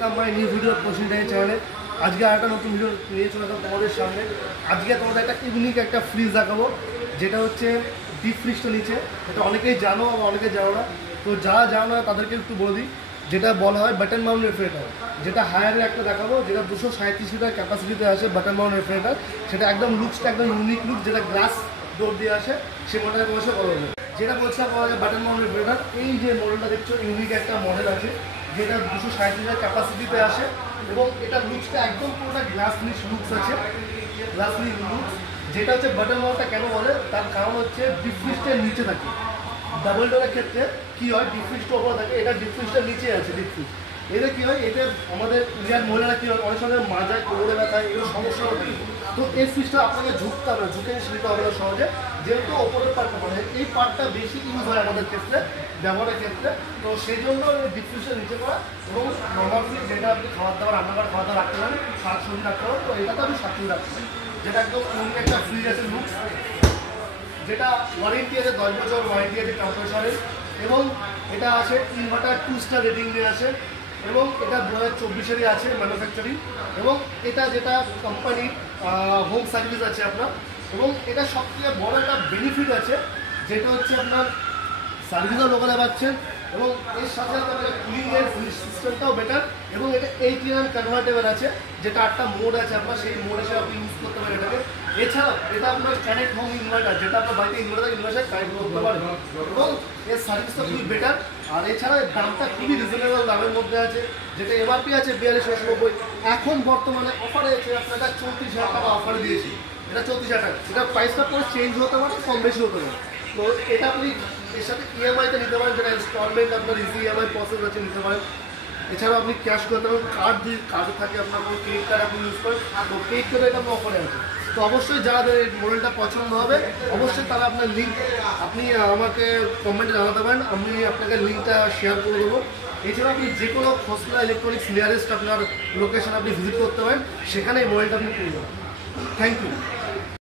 Welcome my new video Paschimbanga চ্যানেলে। আজকে আরেকটা নতুন ভিডিও নিয়ে চলে আসলাম তোমাদের সামনে। আজকে তোমাদের একটা ইউনিক একটা ফ্রিজ দেখাবো, যেটা হচ্ছে ডিপ ফ্রিজটা নিচে। এটা অনেকেই জানো বা অনেকে জানো না, তো যারা জানো না তাদেরকে একটু বলে দিই। যেটা বলা হয় বাটন মাউন্ট রেফ্রিজারেটর, যেটা হায়ারের একটা দেখাবো, যেটা 237 লিটার ক্যাপাসিটিতে আসে বাটন মাউন্ট রেফ্রিজারেটর। সেটা একদম লুকসটা একদম ইউনিক লুক, যেটা গ্লাস ডোর দিয়ে আসে, সে মডেলের বয়সে বলা হবে। যেটা বলছিলাম বাটন মাউন্ট রেফ্রিজারেটর, এই যে মডেলটা দেখছো ইউনিক একটা মডেল আছে, যেটা 237 লিটার ক্যাপাসিটিতে আসে এবং এটা লুকসটা একদম পুরোটা গ্লাস ফিনিশ লুকস আছে, গ্লাস ফিনিশ লুকস। যেটা হচ্ছে বাটন মাউন্টটা কেন বলে, তার কারণ হচ্ছে ডিপ ফ্রিজটার নিচে থাকে। ডাবল ডোরের ক্ষেত্রে কী হয়, ডিপ ফ্রিজটা ওপরে থাকে, এটা ডিপ ফ্রিজটার নিচে আছে। ডিপ ফ্রিজ এতে কী হয়, এতে আমাদের ইন্ডিয়ান মহিলারা কী হয়, অনেক সময় মাজায় কোমরে ব্যথা এগুলো সমস্যা হবে। তো এই ফ্রিজটা আপনাকে ঝুঁকতে হবে না, ঝুঁকে নিতে হবে না সহজে, যেহেতু ওপরের পার্টটা মানে এই পার্টটা বেশি ইউজ হয় আমাদের ক্ষেত্রে, ব্যবহারের ক্ষেত্রে। তো সেই জন্য ডিপ ফ্রিজটা নিচে করা। এবং নর্মাল ফ্রিজ যেটা আপনি খাবার দাবার রান্নাঘর খাওয়া দাওয়া রাখতে পারেন, শাক সবজি রাখতে পারেন, তো এটাতে আপনি শাক সবজি রাখতে পারেন। যেটা একদম অন্য একটা ফ্রিজ আছে লুকস, যেটা ওয়ারেন্টি আছে 10 বছর ওয়ারেন্টি আছে কম্প্রেসারের। এবং এটা আছে ইনভার্টার 2 স্টার রেটিং দিয়ে আছে, এবং এটা 2024-এরই আছে ম্যানুফ্যাকচারিং। এবং এটা যেটা কোম্পানির হোম সার্ভিস আছে আপনার। এবং এটা সবথেকে বড় একটা বেনিফিট আছে, যেটা হচ্ছে আপনার সার্ভিসও লোকালে পাচ্ছেন, এবং এর সাথে সাথে আপনার কুলিংয়ের সিস্টেমটাও বেটার। এবং এটা 8 কনভার্টেবল আছে, যেটা 8টা মোড আছে আপনার, সেই মোডে সে আপনি ইউজ করতে পারেন এটাকে। এছাড়াও এটা আপনার কানেক্ট হোম ইনভার্টার, যেটা আপনার বাড়িতে ইনভার্টার কানেক্ট করতে পারেন, এবং এর সার্ভিসটা খুবই বেটার। আর এছাড়া দামটা খুবই রিজনেবল দামের মধ্যে আছে, যেটা এমআরপি আছে 4290। এখন বর্তমানে অফারে আছে, আপনারা 34,000 টাকা অফারে দিয়েছি। এটা 34,000 টাকা, এটা প্রাইসটা পরে চেঞ্জ হতে পারে, কম বেশি হতে পারে। তো এটা আপনি এর সাথে ইএমআইতে নিতে পারেন, যেটা ইনস্টলমেন্ট আপনার ইজি ইএমআই প্রসেস আছে, নিতে পারেন। এছাড়াও আপনি ক্যাশ করতে পারেন, কার্ড থাকে আপনার, কোনো ক্রেডিট কার্ড আপনি ইউজ করেন, তো ক্রেডিট কার্ডে এটা আপনার অফারে আছে। তো অবশ্যই যাদের এই মডেলটা পছন্দ হবে, অবশ্যই তারা আপনার লিঙ্ক আপনি আমাকে কমেন্টে জানাতে পারেন, আমি আপনাকে লিঙ্কটা শেয়ার করে দেবো। এছাড়া আপনি যে কোনো খোসলা ইলেকট্রনিক্স নিয়ারেস্ট আপনার লোকেশন আপনি ভিজিট করতে পারেন, সেখানে এই মডেলটা আপনি পেয়ে যাবেন। Thank you.